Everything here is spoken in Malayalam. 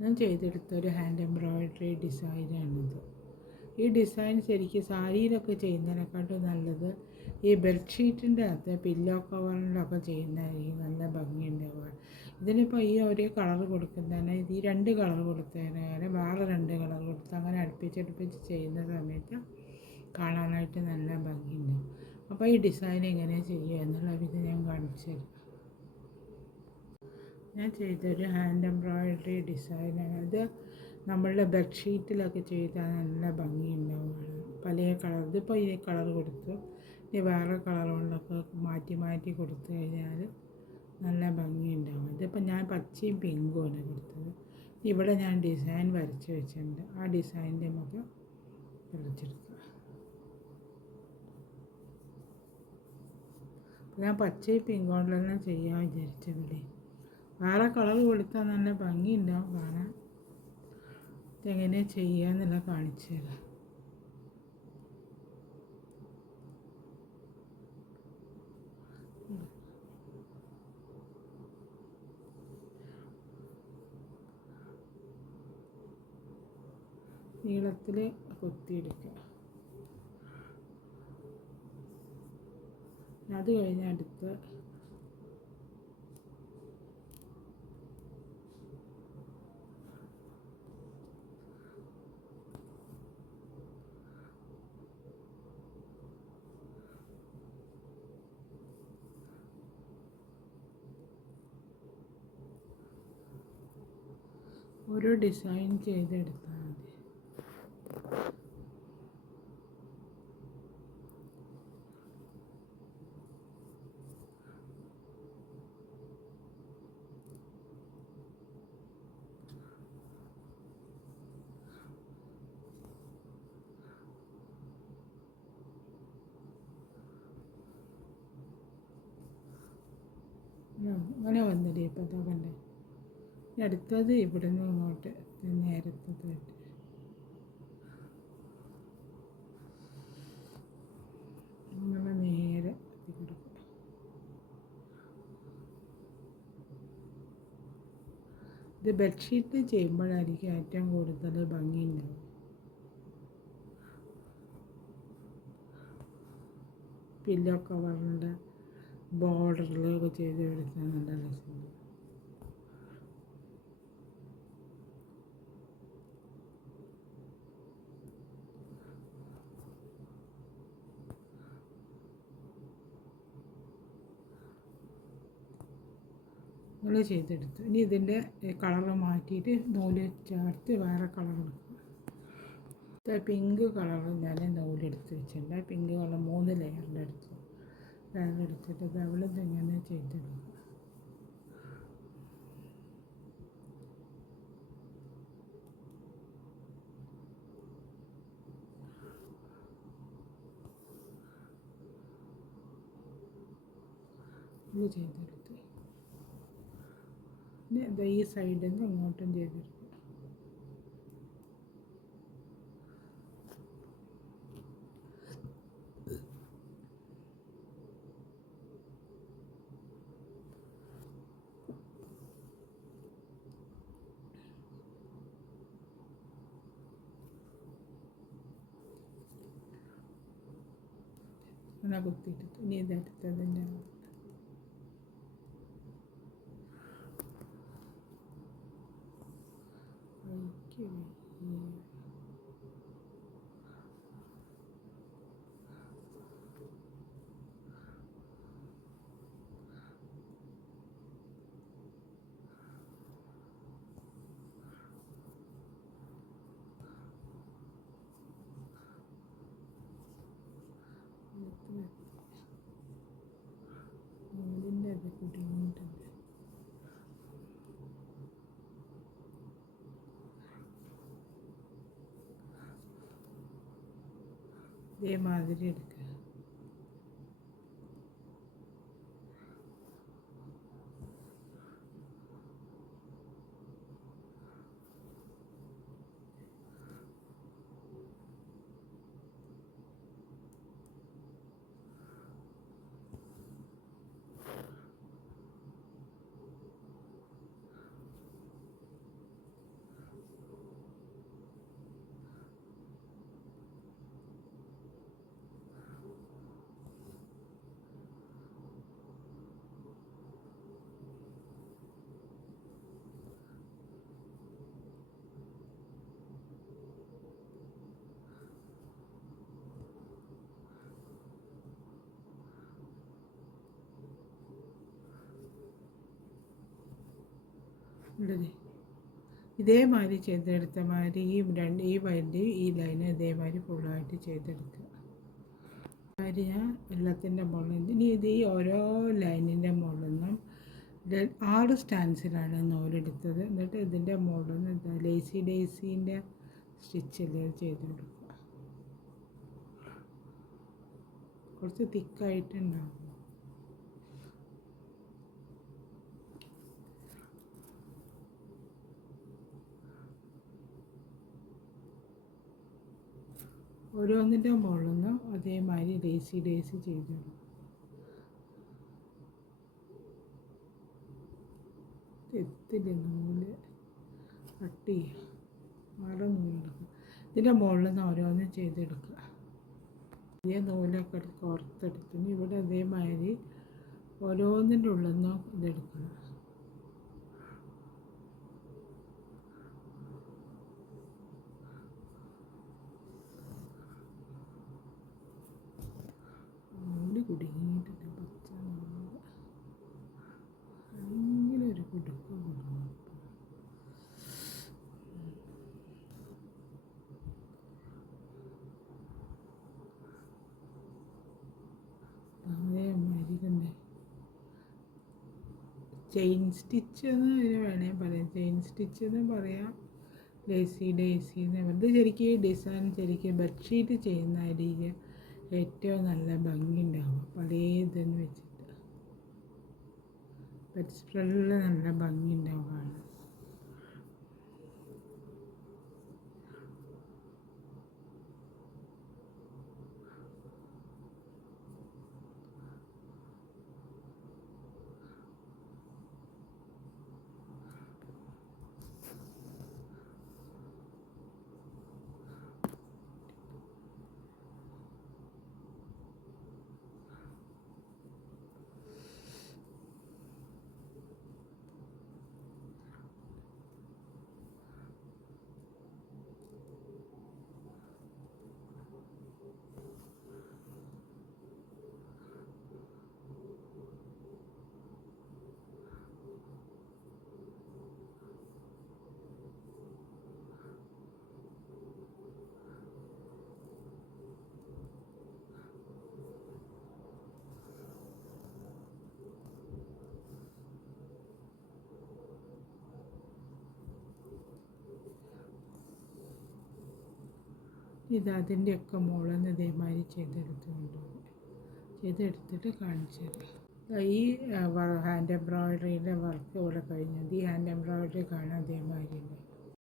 ഞാൻ ചെയ്തെടുത്ത ഒരു ഹാൻഡ് എംബ്രോയ്ഡറി ഡിസൈനാണിത്. ഈ ഡിസൈൻ ശരിക്കും സാരിയിലൊക്കെ ചെയ്യുന്നതിനെക്കാട്ടും നല്ലത് ഈ ബെഡ്ഷീറ്റിൻ്റെ അകത്ത് പില്ലോ കവറിലൊക്കെ ചെയ്യുന്നതായിരിക്കും നല്ല ഭംഗിയുണ്ടാവുക. ഇതിനിപ്പോൾ ഈ ഒരേ കളർ കൊടുക്കുന്നതിന് ഈ 2 കളർ കൊടുത്തതിന് വേറെ 2 കളർ കൊടുത്ത് അങ്ങനെ അടുപ്പിച്ചടുപ്പിച്ച് ചെയ്യുന്ന സമയത്ത് കാണാനായിട്ട് നല്ല ഭംഗിയുണ്ടാവും. അപ്പോൾ ഈ ഡിസൈൻ എങ്ങനെ ചെയ്യുക എന്നുള്ള ഇത് ഞാൻ കാണിച്ചു തരാം. ഞാൻ ചെയ്തൊരു ഹാൻഡ് എംബ്രോയ്ഡറി ഡിസൈനാണ് ഇത്. നമ്മളുടെ ബെഡ്ഷീറ്റിലൊക്കെ ചെയ്താൽ നല്ല ഭംഗിയുണ്ടാവുകയാണ്. പല കളർ, ഇതിപ്പോൾ ഈ കളർ കൊടുത്തു, ഇനി വേറെ കളർ കൊണ്ടൊക്കെ മാറ്റി മാറ്റി കൊടുത്തു കഴിഞ്ഞാൽ നല്ല ഭംഗിയുണ്ടാവും. ഇതിപ്പോൾ ഞാൻ പച്ചയും പിങ്കുമാണ് കൊടുത്തത്. ഇവിടെ ഞാൻ ഡിസൈൻ വരച്ച് വെച്ചിട്ടുണ്ട്. ആ ഡിസൈനിൻ്റെ നമുക്ക് വരച്ചെടുക്കാം. ഞാൻ പച്ചയും പിങ്ക് കൊണ്ടെല്ലാം ചെയ്യാൻ വിചാരിച്ചതില്ലേ. വേറെ കളർ കൊടുത്താൽ നല്ല ഭംഗിയുണ്ടാവും കാണാൻ. ഇതെങ്ങനെ ചെയ്യാമെന്നുള്ള കാണിച്ചു തരാം. നീളത്തിൽ കൊത്തിയെടുക്കുക. അത് കഴിഞ്ഞ് അടുത്ത് ഓരോ ഡിസൈൻ ചെയ്തെടുത്താൽ മതി. അങ്ങനെ വന്നില്ലേ ഇപ്പോൾ കണ്ടേ. അടുത്തത് ഇവിടെ നിന്ന് ഇങ്ങോട്ട് നേരത്തത് അങ്ങനെ നേരെ കൊടുക്കുക. ഇത് ബെഡ്ഷീറ്റ് ചെയ്യുമ്പോഴായിരിക്കും ഏറ്റവും കൂടുതൽ ഭംഗിയുണ്ടാവും. പില്ലോ കവറിൻ്റെ ബോർഡറിലൊക്കെ ചെയ്ത് എടുത്താൽ നല്ല രസമുണ്ട്. ഇങ്ങനെ ചെയ്തെടുത്തു. ഇനി ഇതിൻ്റെ കളർ മാറ്റിയിട്ട് നൂല് ചേർത്ത് വേറെ കളർ കൊടുക്കുക. പിങ്ക് കളർ ഞാൻ നൂലെടുത്ത് വെച്ചിട്ടുണ്ട്. പിങ്ക് കളർ 3 ലെയറിൻ്റെ എടുത്തു. ലെയറെടുത്തിട്ട് ഇത് അവിടെ ഇങ്ങനെ ചെയ്തെടുക്കുക. ഇത് ചെയ്തെടുത്തു. ഇനി ഈ സൈഡിൽ നിന്ന് ഇങ്ങോട്ടും ചെയ്തെടുക്കും. അങ്ങനെ കുത്തിയിട്ട് ഇനി ഇതെടുത്തതിൻ്റെ നൂലിൻ്റെ അത് കുടുങ്ങിയിട്ടുണ്ട്. ഇതേമാതിരി എടുക്കുക. ഉള്ളത് ഇതേമാതിരി ചെയ്തെടുത്ത മാതിരി ഈ വയറിൻ്റെ ഈ ലൈന് ഇതേമാതിരി ഫുള്ളായിട്ട് ചെയ്തെടുക്കുക. കാര്യം ഞാൻ എല്ലാത്തിൻ്റെ മുകളിൽ ഇനി ഇത് ഈ ഓരോ ലൈനിൻ്റെ മുകളിൽ നിന്നും 6 സ്റ്റാൻസിലാണ് നൂലെടുത്തത്. എന്നിട്ട് ഇതിൻ്റെ മുകളിൽ നിന്ന് ലേസി ഡേസീൻ്റെ സ്റ്റിച്ചിൽ ചെയ്ത് കൊടുക്കുക. കുറച്ച് തിക്കായിട്ടുണ്ടാകും. ഓരോന്നിൻ്റെ മുകളിൽ നിന്ന് അതേമാതിരി ഡേസി ചെയ്ത് കൊടുക്കും. എത്തില്ല നൂല് കട്ട് ചെയ്യുക, വേറെ നൂലെടുക്കുക. ഇതിൻ്റെ മുകളിൽ നിന്ന് ഓരോന്നും ചെയ്തെടുക്കുക. ഇതേ നൂലൊക്കെ കോർത്തെടുത്തു. ഇവിടെ അതേമാതിരി ഓരോന്നിൻ്റെ ഉള്ളിൽ നിന്നും ഇതെടുക്കണം. നൂല് കുടുങ്ങിയിട്ടില്ല, പച്ച നൂല് ഭയങ്കര ഒരു കുടുക്ക കൊടുക്കണം. അതേമാതിരി തന്നെ ചെയിൻ സ്റ്റിച്ച് എന്ന് വേണേൽ പറയാം. ചെയിൻ സ്റ്റിച്ച് എന്ന് പറയാം, ലേസി എന്ന്. ഇത് ശരിക്കും ഈ ഡിസൈൻ ശരിക്കും ബെഡ്ഷീറ്റ് ചെയ്യുന്ന അരിയിൽ ഏറ്റവും നല്ല ഭംഗി ഉണ്ടാവും. പല ഇതെന്ന് വെച്ചിട്ട് ബെഡ് സ്പ്രെഡിൽ നല്ല ഭംഗി ഉണ്ടാവുകയാണ്. ഇത് അതിൻ്റെയൊക്കെ മുകളിൽ നിന്ന് ഇതേമാതിരി ചെയ്തെടുത്തിട്ട് കാണിച്ചു തരാം. ഈ ഹാൻഡ് എംബ്രോയ്ഡറിയുടെ വർക്ക് ഇവിടെ കഴിഞ്ഞത്. ഈ ഹാൻഡ് എംബ്രോയ്ഡറി കാണാൻ അതേമാതിരി ഉണ്ട്.